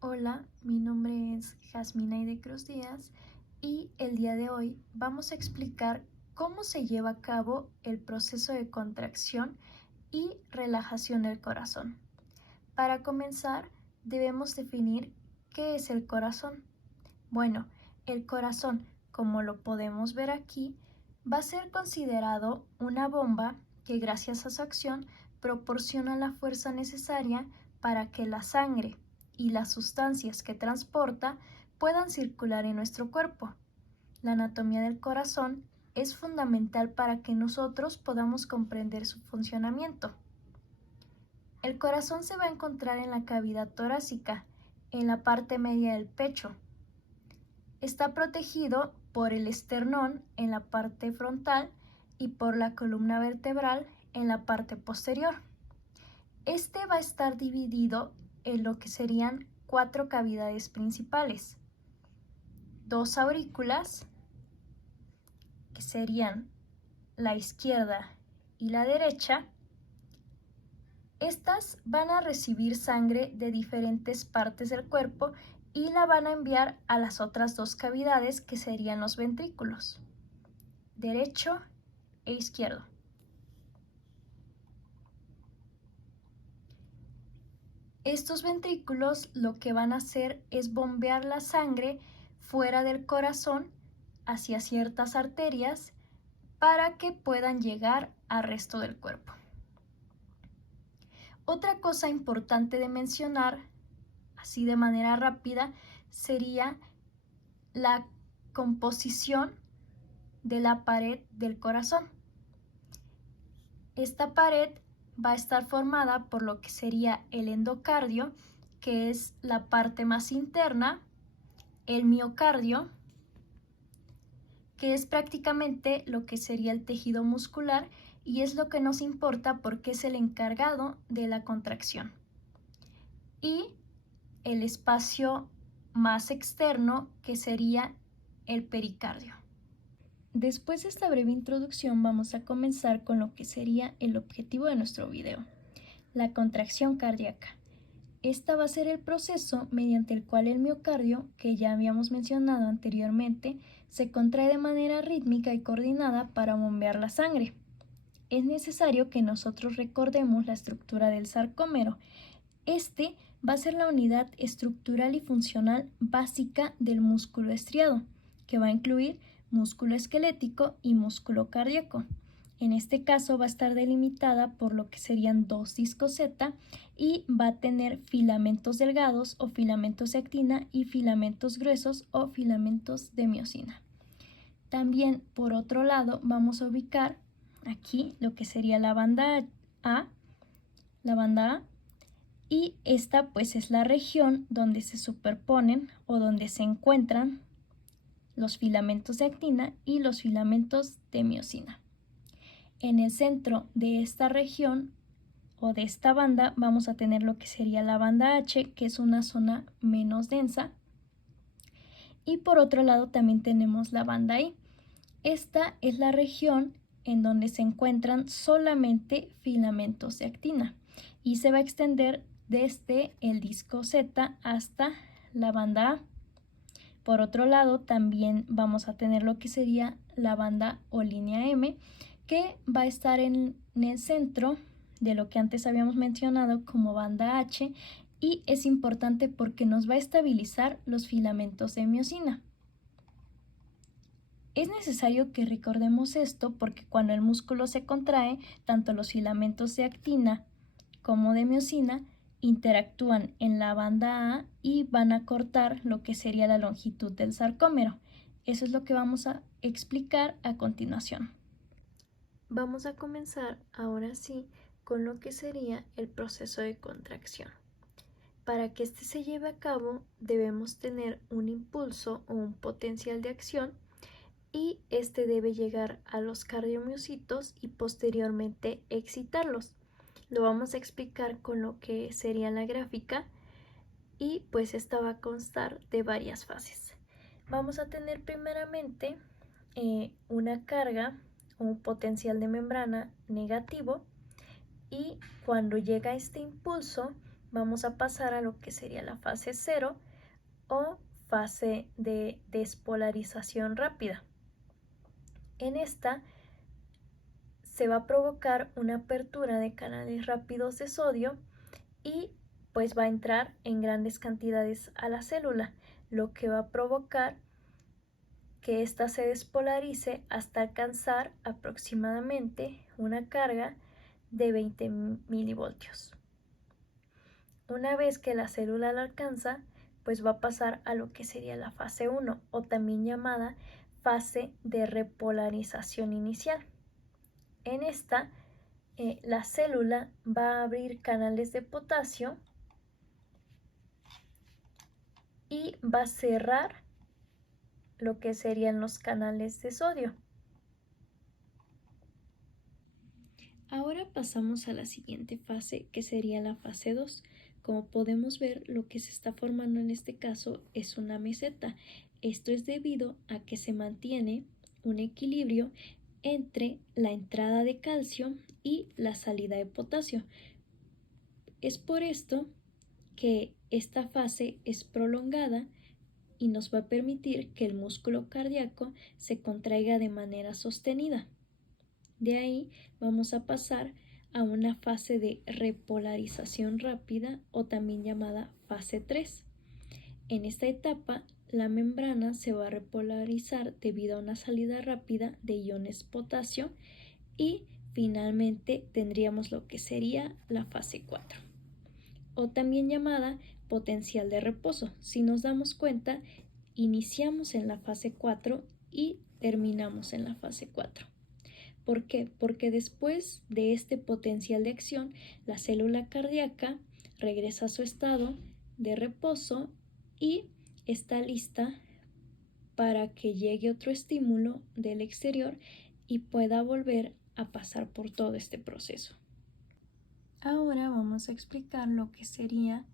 Hola, mi nombre es Jasmina de Cruz Díaz y el día de hoy vamos a explicar cómo se lleva a cabo el proceso de contracción y relajación del corazón. Para comenzar, debemos definir qué es el corazón. Bueno, el corazón, como lo podemos ver aquí, va a ser considerado una bomba que gracias a su acción proporciona la fuerza necesaria para que la sangre y las sustancias que transporta puedan circular en nuestro cuerpo. La anatomía del corazón es fundamental para que nosotros podamos comprender su funcionamiento. El corazón se va a encontrar en la cavidad torácica, en la parte media del pecho. Está protegido por el esternón en la parte frontal y por la columna vertebral en la parte posterior. Este va a estar dividido en lo que serían 4 cavidades principales. 2 aurículas, que serían la izquierda y la derecha. Estas van a recibir sangre de diferentes partes del cuerpo y la van a enviar a las otras 2 cavidades que serían los ventrículos, derecho e izquierdo. Estos ventrículos lo que van a hacer es bombear la sangre fuera del corazón hacia ciertas arterias para que puedan llegar al resto del cuerpo. Otra cosa importante de mencionar, así de manera rápida, sería la composición de la pared del corazón. Esta pared va a estar formada por lo que sería el endocardio, que es la parte más interna, el miocardio, que es prácticamente lo que sería el tejido muscular y es lo que nos importa porque es el encargado de la contracción. Y el espacio más externo, que sería el pericardio. Después de esta breve introducción vamos a comenzar con lo que sería el objetivo de nuestro video, la contracción cardíaca. Esta va a ser el proceso mediante el cual el miocardio, que ya habíamos mencionado anteriormente, se contrae de manera rítmica y coordinada para bombear la sangre. Es necesario que nosotros recordemos la estructura del sarcómero. Este va a ser la unidad estructural y funcional básica del músculo estriado, que va a incluir músculo esquelético y músculo cardíaco. En este caso va a estar delimitada por lo que serían 2 discos Z y va a tener filamentos delgados o filamentos de actina y filamentos gruesos o filamentos de miosina. También por otro lado vamos a ubicar aquí lo que sería la banda A, y esta pues es la región donde se superponen o donde se encuentran los filamentos de actina y los filamentos de miosina. En el centro de esta región o de esta banda vamos a tener lo que sería la banda H, que es una zona menos densa. Y por otro lado también tenemos la banda I. Esta es la región en donde se encuentran solamente filamentos de actina y se va a extender desde el disco Z hasta la banda A. Por otro lado, también vamos a tener lo que sería la banda o línea M, que va a estar en el centro de lo que antes habíamos mencionado como banda H, y es importante porque nos va a estabilizar los filamentos de miosina. Es necesario que recordemos esto porque cuando el músculo se contrae, tanto los filamentos de actina como de miosina interactúan en la banda A y van a cortar lo que sería la longitud del sarcómero. Eso es lo que vamos a explicar a continuación. Vamos a comenzar ahora sí con lo que sería el proceso de contracción. Para que este se lleve a cabo debemos tener un impulso o un potencial de acción y este debe llegar a los cardiomiocitos y posteriormente excitarlos. Lo vamos a explicar con lo que sería la gráfica y pues esta va a constar de varias fases. Vamos a tener primeramente una carga o un potencial de membrana negativo y cuando llega este impulso vamos a pasar a lo que sería la fase 0 o fase de despolarización rápida. En esta se va a provocar una apertura de canales rápidos de sodio y pues va a entrar en grandes cantidades a la célula, lo que va a provocar que ésta se despolarice hasta alcanzar aproximadamente una carga de 20 milivoltios. Una vez que la célula la alcanza, pues va a pasar a lo que sería la fase 1 o también llamada fase de repolarización inicial. En esta, la célula va a abrir canales de potasio y va a cerrar lo que serían los canales de sodio. Ahora pasamos a la siguiente fase, que sería la fase 2. Como podemos ver, lo que se está formando en este caso es una meseta. Esto es debido a que se mantiene un equilibrio entre la entrada de calcio y la salida de potasio. Es por esto que esta fase es prolongada y nos va a permitir que el músculo cardíaco se contraiga de manera sostenida. De ahí vamos a pasar a una fase de repolarización rápida o también llamada fase 3. En esta etapa, la membrana se va a repolarizar debido a una salida rápida de iones potasio y finalmente tendríamos lo que sería la fase 4 o también llamada potencial de reposo. Si nos damos cuenta, iniciamos en la fase 4 y terminamos en la fase 4. ¿Por qué? Porque después de este potencial de acción, la célula cardíaca regresa a su estado de reposo y está lista para que llegue otro estímulo del exterior y pueda volver a pasar por todo este proceso. Ahora vamos a explicar lo que sería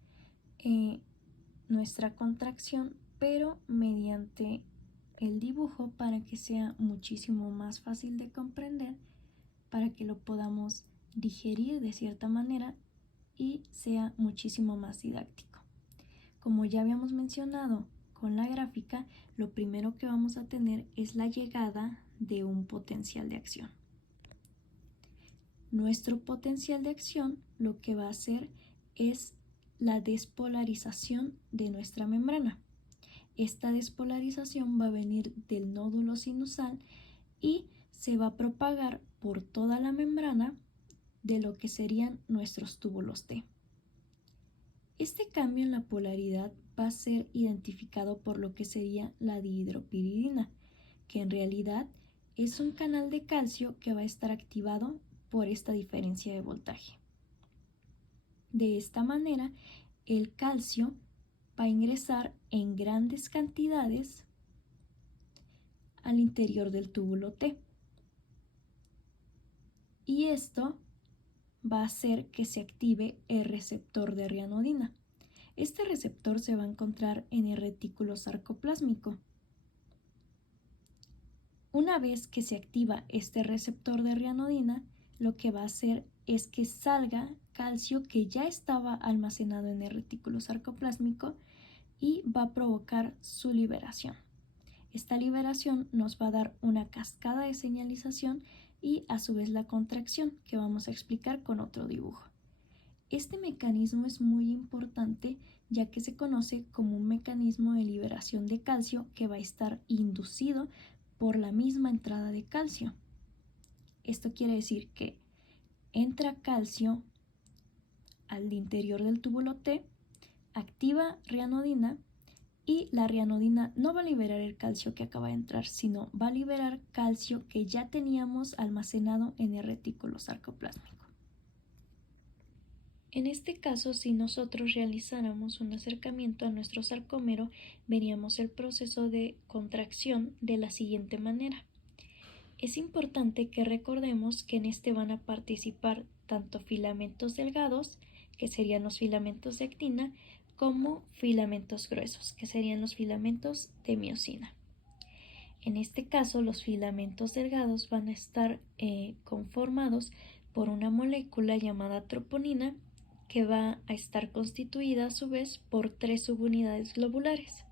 nuestra contracción, pero mediante el dibujo para que sea muchísimo más fácil de comprender, para que lo podamos digerir de cierta manera y sea muchísimo más didáctico. Como ya habíamos mencionado con la gráfica, lo primero que vamos a tener es la llegada de un potencial de acción. Nuestro potencial de acción lo que va a hacer es la despolarización de nuestra membrana. Esta despolarización va a venir del nódulo sinusal y se va a propagar por toda la membrana de lo que serían nuestros túbulos T. Este cambio en la polaridad va a ser identificado por lo que sería la dihidropiridina, que en realidad es un canal de calcio que va a estar activado por esta diferencia de voltaje. De esta manera, el calcio va a ingresar en grandes cantidades al interior del túbulo T. Y esto va a hacer que se active el receptor de rianodina. Este receptor se va a encontrar en el retículo sarcoplásmico. Una vez que se activa este receptor de rianodina, lo que va a hacer es que salga calcio que ya estaba almacenado en el retículo sarcoplásmico y va a provocar su liberación. Esta liberación nos va a dar una cascada de señalización y a su vez la contracción, que vamos a explicar con otro dibujo. Este mecanismo es muy importante ya que se conoce como un mecanismo de liberación de calcio que va a estar inducido por la misma entrada de calcio. Esto quiere decir que entra calcio al interior del túbulo T, activa rianodina y la rianodina no va a liberar el calcio que acaba de entrar, sino va a liberar calcio que ya teníamos almacenado en el retículo sarcoplásmico. En este caso, si nosotros realizáramos un acercamiento a nuestro sarcómero, veríamos el proceso de contracción de la siguiente manera. Es importante que recordemos que en este van a participar tanto filamentos delgados, que serían los filamentos de actina, como filamentos gruesos, que serían los filamentos de miosina. En este caso, los filamentos delgados van a estar conformados por una molécula llamada troponina, que va a estar constituida a su vez por 3 subunidades globulares.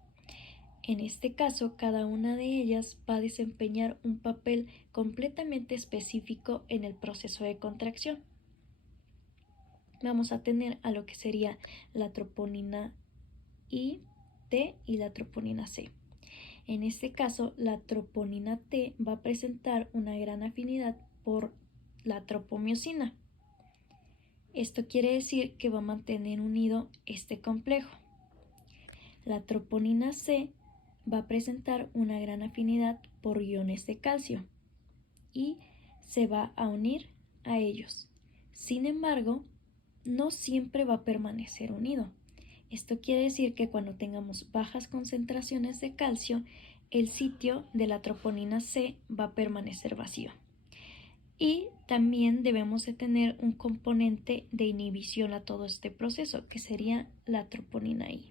En este caso, cada una de ellas va a desempeñar un papel completamente específico en el proceso de contracción. Vamos a tener a lo que sería la troponina I, T y la troponina C. En este caso, la troponina T va a presentar una gran afinidad por la tropomiosina. Esto quiere decir que va a mantener unido este complejo. La troponina C va a presentar una gran afinidad por iones de calcio y se va a unir a ellos. Sin embargo, no siempre va a permanecer unido. Esto quiere decir que cuando tengamos bajas concentraciones de calcio, el sitio de la troponina C va a permanecer vacío. Y también debemos de tener un componente de inhibición a todo este proceso, que sería la troponina I.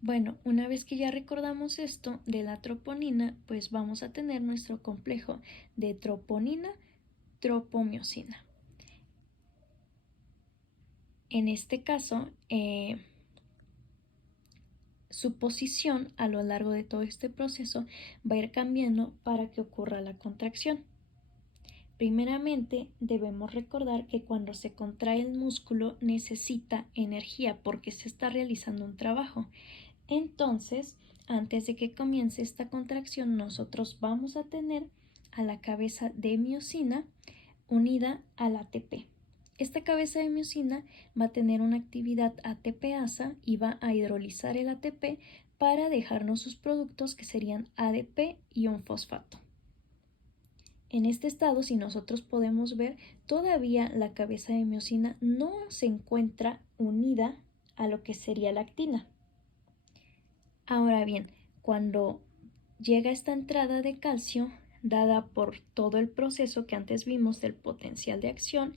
Bueno, una vez que ya recordamos esto de la troponina, pues vamos a tener nuestro complejo de troponina, tropomiosina. En este caso, su posición a lo largo de todo este proceso va a ir cambiando para que ocurra la contracción. Primeramente, debemos recordar que cuando se contrae el músculo necesita energía porque se está realizando un trabajo. Entonces, antes de que comience esta contracción, nosotros vamos a tener a la cabeza de miosina unida al ATP. Esta cabeza de miosina va a tener una actividad ATPasa y va a hidrolizar el ATP para dejarnos sus productos que serían ADP y un fosfato. En este estado, si nosotros podemos ver, todavía la cabeza de miosina no se encuentra unida a lo que sería la actina. Ahora bien, cuando llega esta entrada de calcio, dada por todo el proceso que antes vimos del potencial de acción,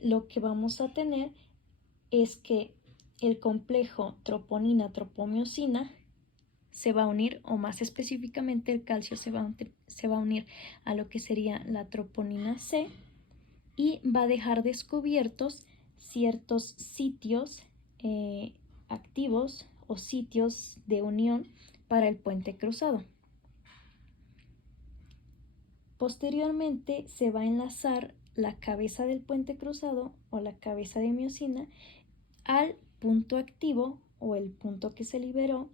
lo que vamos a tener es que el complejo troponina-tropomiosina se va a unir, o más específicamente el calcio se va a unir a lo que sería la troponina C y va a dejar descubiertos ciertos sitios activos o sitios de unión para el puente cruzado. Posteriormente se va a enlazar la cabeza del puente cruzado o la cabeza de miosina al punto activo o el punto que se liberó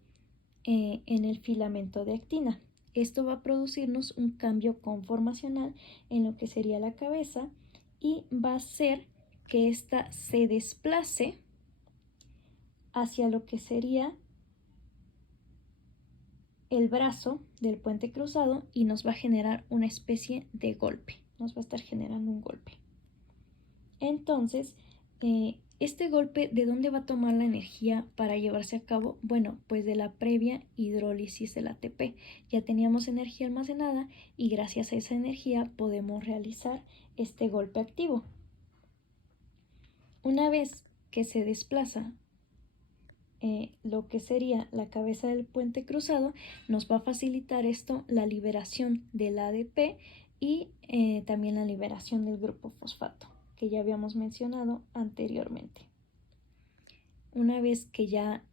en el filamento de actina. Esto va a producirnos un cambio conformacional en lo que sería la cabeza y va a hacer que ésta se desplace hacia lo que sería el brazo del puente cruzado y nos va a generar una especie de golpe. Nos va a estar generando un golpe. Entonces, este golpe, ¿de dónde va a tomar la energía para llevarse a cabo? Bueno, pues de la previa hidrólisis del ATP. Ya teníamos energía almacenada y gracias a esa energía podemos realizar este golpe activo. Una vez que se desplaza lo que sería la cabeza del puente cruzado, nos va a facilitar esto la liberación del ADP y también la liberación del grupo fosfato, que ya habíamos mencionado anteriormente. Una vez que ya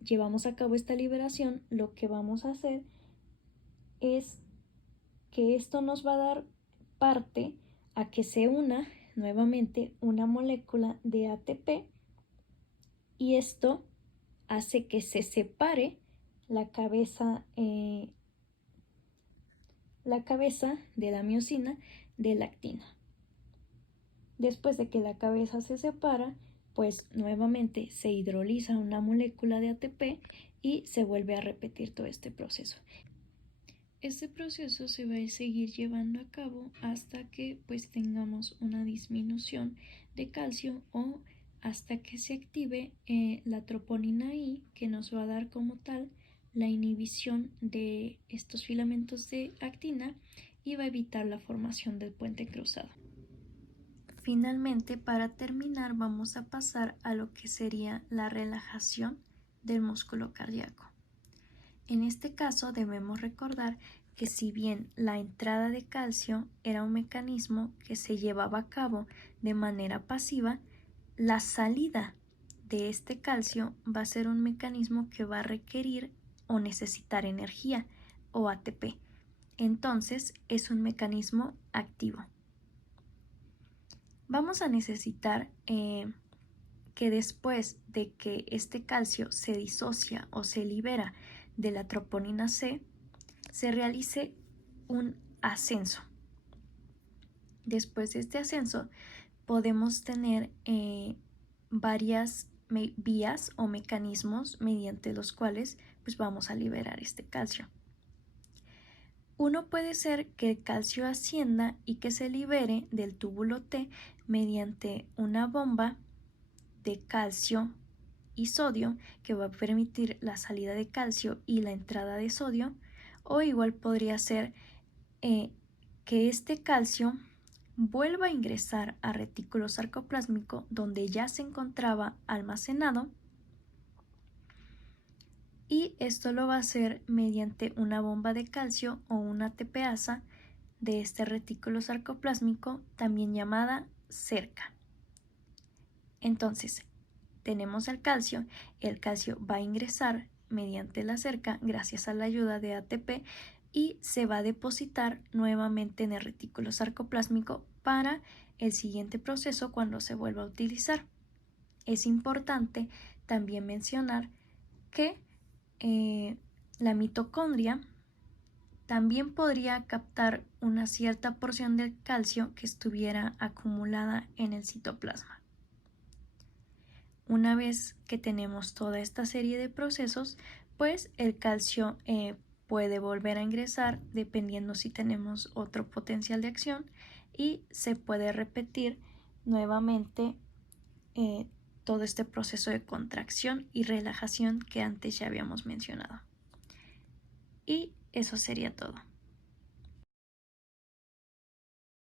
llevamos a cabo esta liberación, lo que vamos a hacer es que esto nos va a dar parte a que se una nuevamente una molécula de ATP y esto hace que se separe la cabeza de la miosina de la actina. Después de que la cabeza se separa, pues nuevamente se hidroliza una molécula de ATP y se vuelve a repetir todo este proceso. Este proceso se va a seguir llevando a cabo hasta que pues tengamos una disminución de calcio o hasta que se active la troponina I, que nos va a dar como tal la inhibición de estos filamentos de actina y va a evitar la formación del puente cruzado. Finalmente, para terminar, vamos a pasar a lo que sería la relajación del músculo cardíaco. En este caso debemos recordar que si bien la entrada de calcio era un mecanismo que se llevaba a cabo de manera pasiva, la salida de este calcio va a ser un mecanismo que va a requerir o necesitar energía o ATP. Entonces es un mecanismo activo. Vamos a necesitar que después de que este calcio se disocia o se libera de la troponina C, se realice un ascenso. Después de este ascenso podemos tener varias vías o mecanismos mediante los cuales pues vamos a liberar este calcio. Uno puede ser que el calcio ascienda y que se libere del túbulo T mediante una bomba de calcio y sodio que va a permitir la salida de calcio y la entrada de sodio, o igual podría ser que este calcio vuelva a ingresar a retículo sarcoplásmico donde ya se encontraba almacenado, y esto lo va a hacer mediante una bomba de calcio o una ATPasa de este retículo sarcoplásmico, también llamada cerca. Entonces, tenemos el calcio va a ingresar mediante la cerca gracias a la ayuda de ATP y se va a depositar nuevamente en el retículo sarcoplásmico para el siguiente proceso cuando se vuelva a utilizar. Es importante también mencionar que la mitocondria también podría captar una cierta porción del calcio que estuviera acumulada en el citoplasma. Una vez que tenemos toda esta serie de procesos, pues el calcio puede volver a ingresar dependiendo si tenemos otro potencial de acción y se puede repetir nuevamente todo este proceso de contracción y relajación que antes ya habíamos mencionado. Y eso sería todo.